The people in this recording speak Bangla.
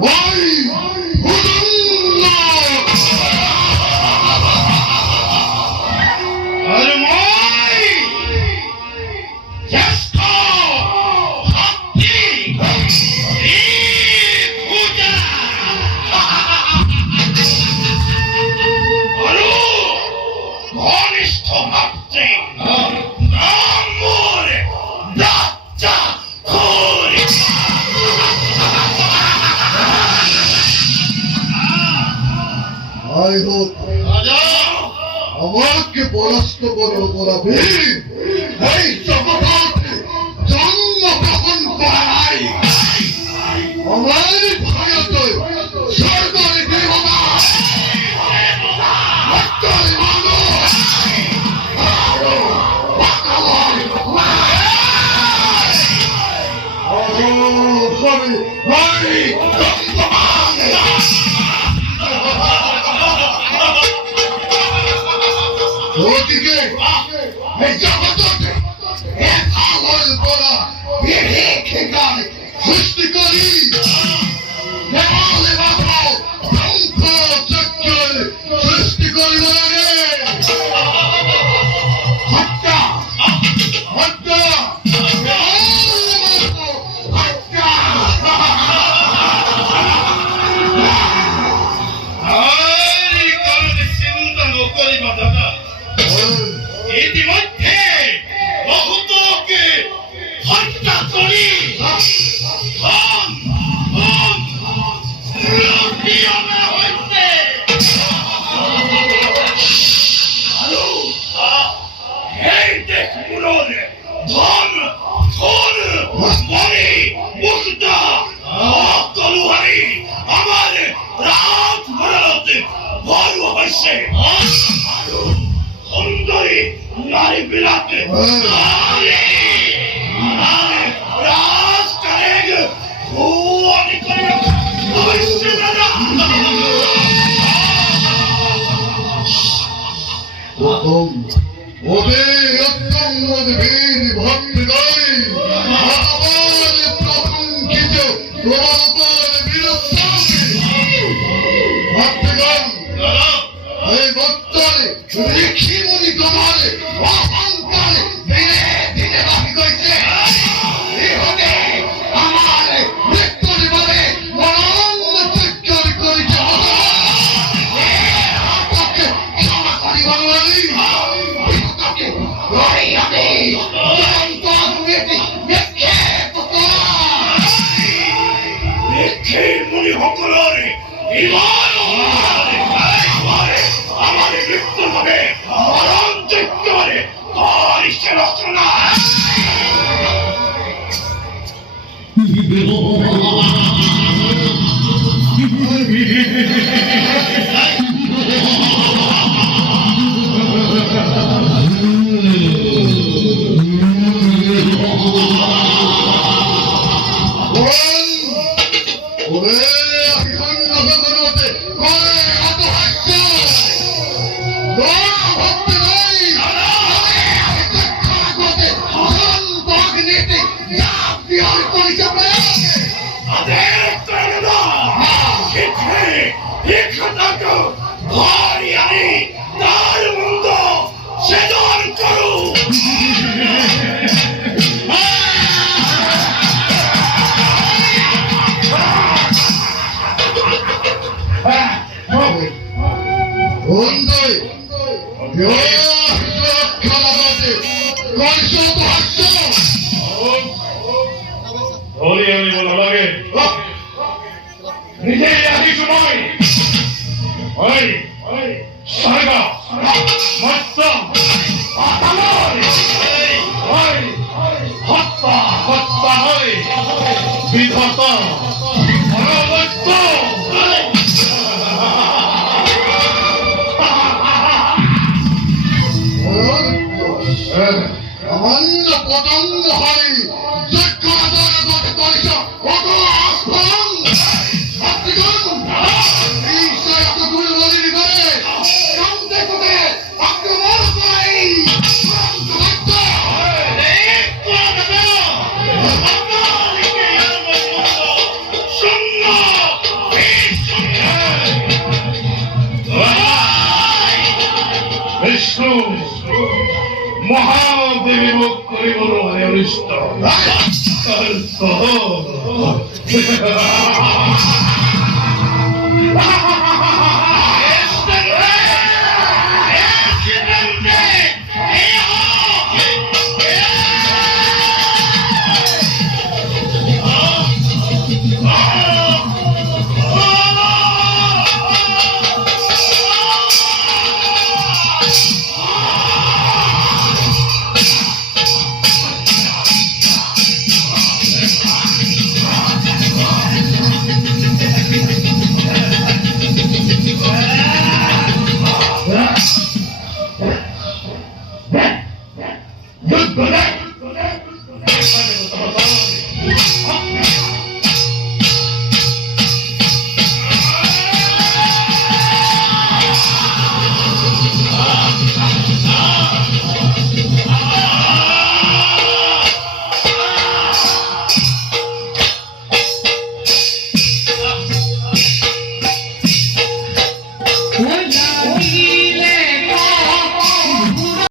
ভাই হুজুর আরে ভাই জ্যেষ্ঠ হাতি এই পূজা আরো ঘনিষ্ঠ ভাবছে ব্রাহ্মণ বাচ্চা করে আই হোক রাজা আমাকে পরাস্ত করে অপরাধী এই জগতে জন্মগ্রহণ করাই আমার ভারতে সরকারি দেবতা সরকারি মানুষ ওদিকে এই জগতে এক আলোর পরা রেখে গান সৃষ্টি করি দেওয়ালে বাঁধাও ধ্বংস চক্র সৃষ্টি করি লাগে হত্যা হত্যা ইতিমধ্যে বহুতকে হত্যা করি এই দেশ পুরোনে ধন ধন মনে মুক্তা তলুহারি আমার রাত ভারতে বড় হয়েছে সুন্দরী নারী বিলাতে রাজকারেগ ভুয়ানি করে অবশ্যই দাদা ওরে অত্যন্ত বীর ভক্তি নয় ভগবান প্রপঞ্চিত প্রবল বিরুদ্ধে ভক্তগণ এই বক্তরে ঋষি মুনি তোমারে অহংকারে দিনে দিনে বাকি করছে ইহতে আমার মৃত্যুর বলে মরণ চক্কর করেছে ভগবান ক্ষমা করি ভগবান বিপদকে রহিয়াতে জয়ন্ত আগুয়েতে ঋষি মুনি সকলরে ইমান আমাদের মৃত্যু হবে মরণ যোগ্য বলে করিছে রচনা মহাদেবী মুখ করিব রোহে অনিষ্ট